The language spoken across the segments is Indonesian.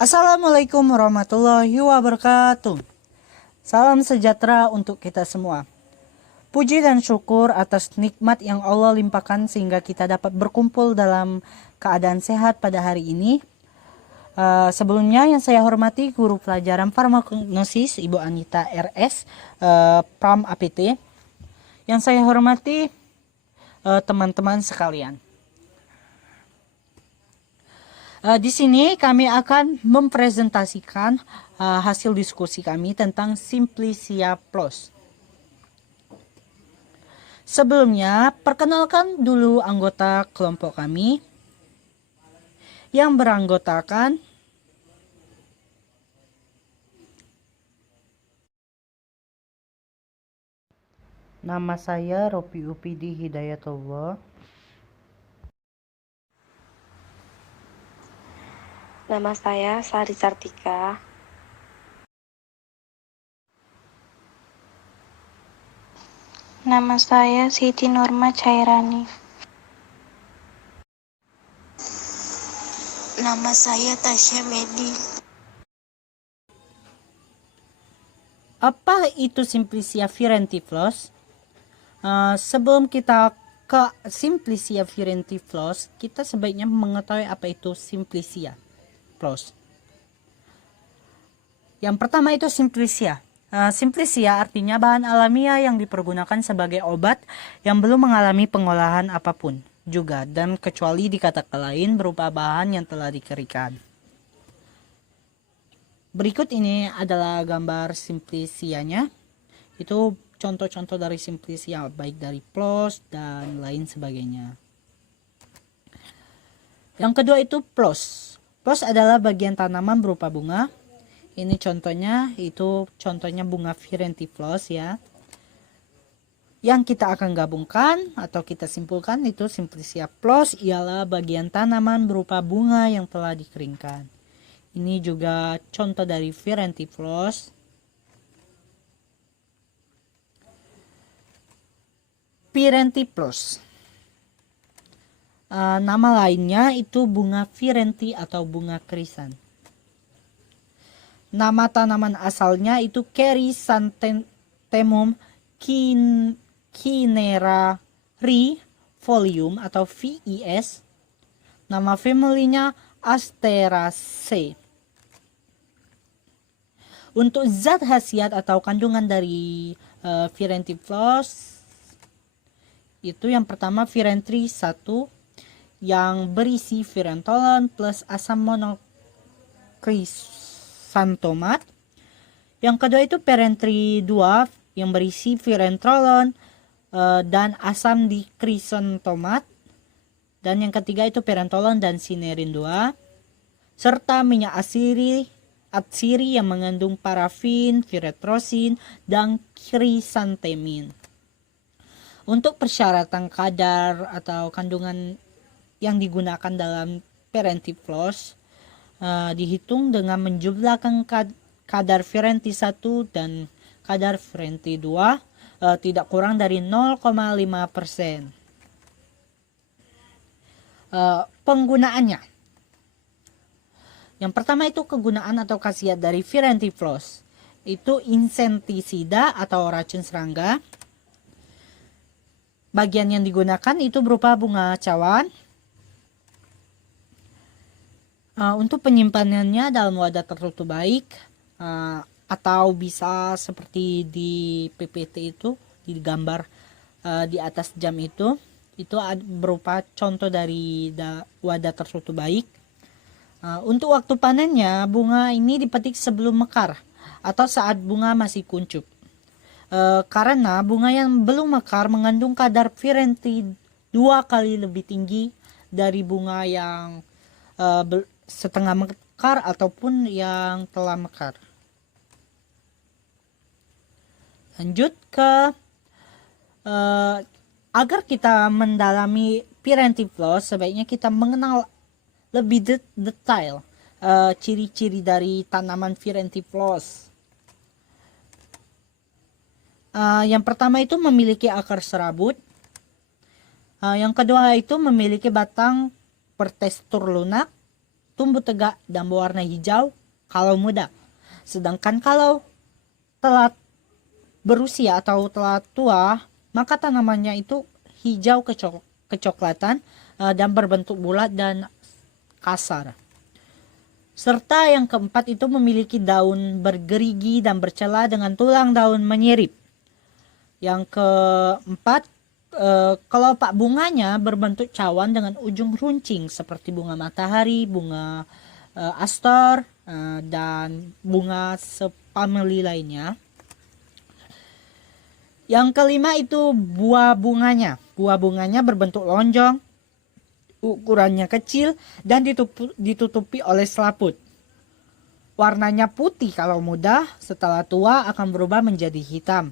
Assalamualaikum warahmatullahi wabarakatuh. Salam sejahtera untuk kita semua. Puji dan syukur atas nikmat yang Allah limpahkan sehingga kita dapat berkumpul dalam keadaan sehat pada hari ini. Sebelumnya yang saya hormati guru pelajaran farmakognosis Ibu Anita RS, Pram APT. Yang saya hormati teman-teman sekalian. Di sini kami akan mempresentasikan hasil diskusi kami tentang Simplicia Plus. Sebelumnya, perkenalkan dulu anggota kelompok kami yang beranggotakan nama saya Ropi Upidi Hidayatullah. Nama saya Sari Sartika. Nama saya Siti Nurma Cairani. Nama saya Tasya Medi. Apa itu Simplicia virentiflos? Sebelum kita ke Simplicia virentiflos, kita sebaiknya mengetahui apa itu Simplicia Plus. Yang pertama itu Simplicia. Simplicia artinya bahan alamiah yang dipergunakan sebagai obat yang belum mengalami pengolahan apapun juga, dan kecuali dikatakan lain berupa bahan yang telah dikeringkan. Berikut ini adalah gambar Simplicianya. Itu contoh-contoh dari Simplicia, baik dari plus dan lain sebagainya. Yang kedua itu plus. Plus adalah bagian tanaman berupa bunga. Ini contohnya, itu contohnya bunga virentiflos ya. Yang kita akan gabungkan atau kita simpulkan itu Simplicia plus ialah bagian tanaman berupa bunga yang telah dikeringkan. Ini juga contoh dari virentiflos. Virentiflos. Nama lainnya itu bunga virenti atau bunga krisan. Nama tanaman asalnya itu Chrysanthemum cinerari atau VIS. Nama family-nya Asteraceae. Untuk zat khasiat atau kandungan dari virentiflos itu yang pertama virentri 1 yang berisi virentolon plus asam monokrisantomat. Yang kedua itu Perentri 2 yang berisi virentrolon dan asam dikrisantomat. Dan yang ketiga itu perentolon dan sinerin 2 serta minyak atsiri yang mengandung parafin, viretrosin dan krisantemin. Untuk persyaratan kadar atau kandungan yang digunakan dalam virentiflos dihitung dengan menjumlahkan kadar virenti 1 dan kadar virenti 2 tidak kurang dari 0,5%. Penggunaannya. Yang pertama itu kegunaan atau khasiat dari virentiflos. Itu insektisida atau racun serangga. Bagian yang digunakan itu berupa bunga cawan. Untuk penyimpanannya dalam wadah tertutup baik atau bisa seperti di PPT itu di gambar di atas jam itu berupa contoh dari wadah tertutup baik. Untuk waktu panennya bunga ini dipetik sebelum mekar atau saat bunga masih kuncup. Karena bunga yang belum mekar mengandung kadar virenti 2 kali lebih tinggi dari bunga yang setengah mekar ataupun yang telah mekar. Lanjut ke agar kita mendalami virentiflos, sebaiknya kita mengenal lebih detail ciri-ciri dari tanaman virentiflos. Yang pertama itu memiliki akar serabut. Yang kedua itu memiliki batang bertekstur lunak, tumbuh tegak dan berwarna hijau kalau muda. Sedangkan kalau telah berusia atau telah tua, maka tanamannya itu hijau kecoklatan dan berbentuk bulat dan kasar. Serta yang keempat itu memiliki daun bergerigi dan bercela dengan tulang daun menyirip. Yang keempat, kelopak bunganya berbentuk cawan dengan ujung runcing seperti bunga matahari, bunga astor, dan bunga sepameli lainnya. Yang kelima itu buah bunganya. Buah bunganya berbentuk lonjong, ukurannya kecil, dan ditutupi oleh selaput. Warnanya putih kalau muda, setelah tua akan berubah menjadi hitam.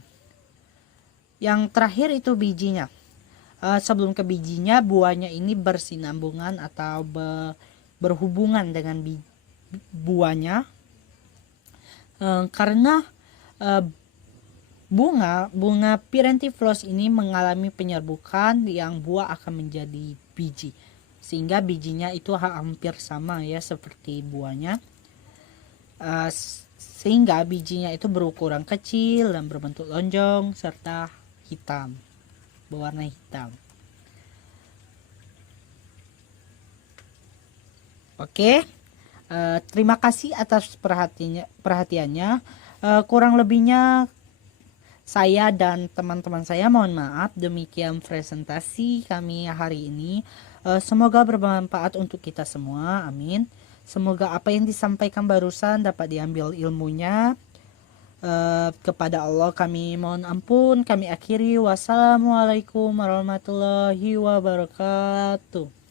Yang terakhir itu bijinya. Sebelum ke bijinya, buahnya ini bersinambungan atau berhubungan dengan buahnya. Karena bunga Pyrantiflos ini mengalami penyerbukan yang buah akan menjadi biji, sehingga bijinya itu hampir sama ya seperti buahnya, sehingga bijinya itu berukuran kecil dan berbentuk lonjong serta hitam, berwarna hitam. Oke, terima kasih atas perhatiannya. Kurang lebihnya saya dan teman-teman saya mohon maaf. Demikian presentasi kami hari ini. Semoga bermanfaat untuk kita semua. Amin. Semoga apa yang disampaikan barusan dapat diambil ilmunya. Kepada Allah kami mohon ampun. Kami akhiri. Wassalamualaikum warahmatullahi wabarakatuh.